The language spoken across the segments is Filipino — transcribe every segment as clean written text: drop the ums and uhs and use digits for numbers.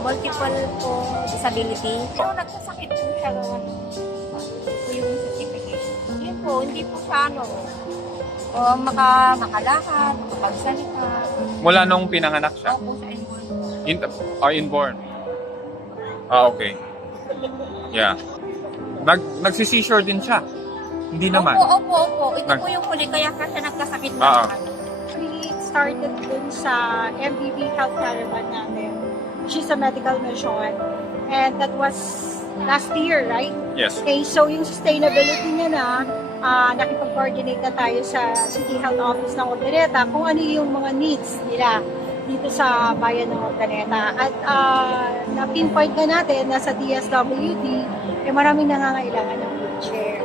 multiple po disability. So, nagsasakit po siya naman. Ito yung certification. Yun po, hindi po siya makalakad, makapagsalita. Mula nung pinanganak siya? Opo, sa inborn. Inborn. Okay. Yeah. Nagsi-seizure din siya? Hindi naman? Opo. Ito po yung huli, kaya siya nagkasakit na. We started dun sa MVB Health Caravan namin. She's a medical mission. And that was last year, right? Yes. Okay, so yung sustainability niya na, nakipag-coordinate na tayo sa City Health Office ng Ordaneta kung ano yung mga needs nila dito sa bayan ng Ordaneta. At na-pinpoint na natin na sa DSWD, maraming nangangailangan ng wheelchair.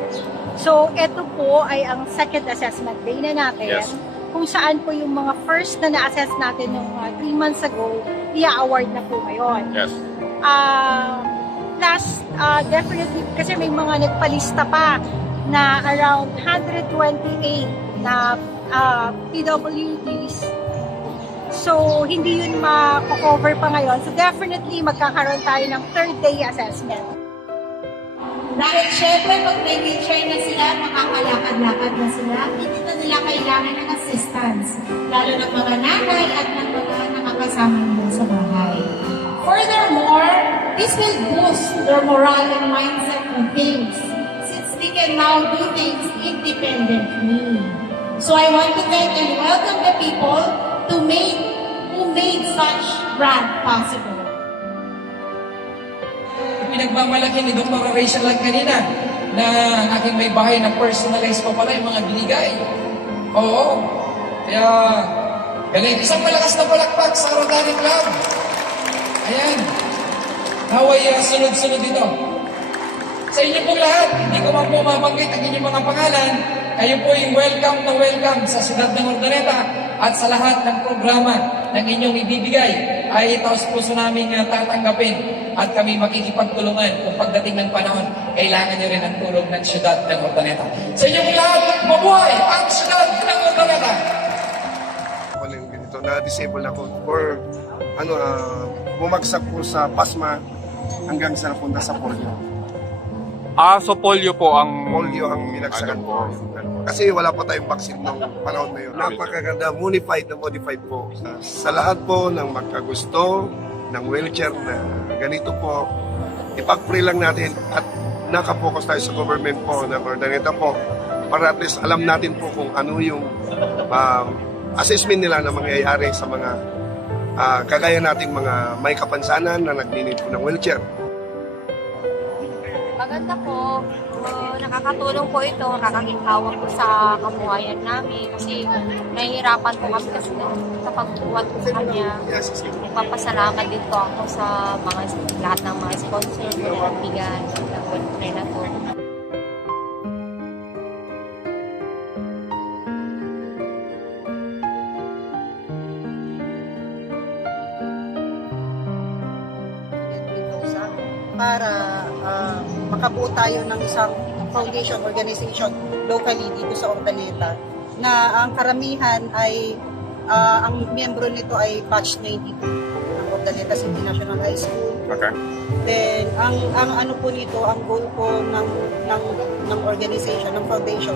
So, ito po ay ang second assessment day na natin. Yes. Kung saan po yung mga first na na-assess natin nung 3 months ago, i-award na po ngayon. Yes. Plus, definitely, kasi may mga nagpalista pa na around 128 na PWDs. So, hindi yun ma-cover pa ngayon. So, definitely, magkakaroon tayo ng third day assessment. Dahil syempre, pag may wheelchair na sila, makakalakad-lakad na sila, hindi na nila kailangan ng assistance, lalo ng mga nanay at ng mga nakakasama nila sa bahay. Furthermore, this will boost their morale and mindset on things, since they can now do things independently. So I want to thank and welcome the people who made such brand possible. Pinagmamalaki ni Dr. Rachel lang kanina na aking may bahay na personalized pa pala yung mga binigay. Oo. Kaya, galing. Isang malakas na palakpak sa Rotary Club. Ayan. Naway sunod-sunod ito. Sa inyo pong lahat, hindi ko man po mabanggit ang inyong mga pangalan. Kayo po yung welcome na welcome sa siyudad ng Ordaneta at sa lahat ng programa ng inyong ibibigay ay taos puso namin tatanggapin at kami makikipagtulungan kung pagdating ng panahon, kailangan nyo rin ang tulong ng siyudad ng Ordaneta. Sa inyong lahat, mabuhay ang siyudad ng Ordaneta! Ako lang ganito, na-disable ako or bumagsak po sa PASMA hanggang sa napunta sa polio. So polio po ang... Polio ang minagsakan po. Kasi wala pa tayong vaccine nung panahon na yun. Napakaganda, modified po. Sa lahat po ng magkagusto ng wheelchair na ganito po, ipag-pray lang natin at nakapokus tayo sa government po ng Ordaneta po para at least alam natin po kung ano yung assessment nila na mangyayari sa mga kagaya nating mga may kapansanan na nagninid po ng wheelchair. Maganda po. Nakakatulong po ito, nakakaginhawa po sa kabuhayan namin kasi nahihirapan po kami kasi sa pagbuhat po sa kanya. Nagpapasalamat din po ako sa lahat ng mga sponsor na nagbigay ng wheelchair na to. Para makabuo tayo ng isang foundation organization locally dito sa Ordaneta na ang karamihan ay ang miyembro nito ay batch 92 ng Ordaneta City National High School. Okay. Then ang ano po nito, ang goal po ng organization, ng foundation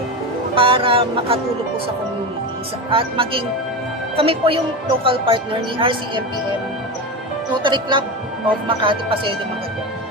para makatulong po sa communities at maging kami po yung local partner ni RCMPM Rotary Club of Makati, Pasay de Macatac.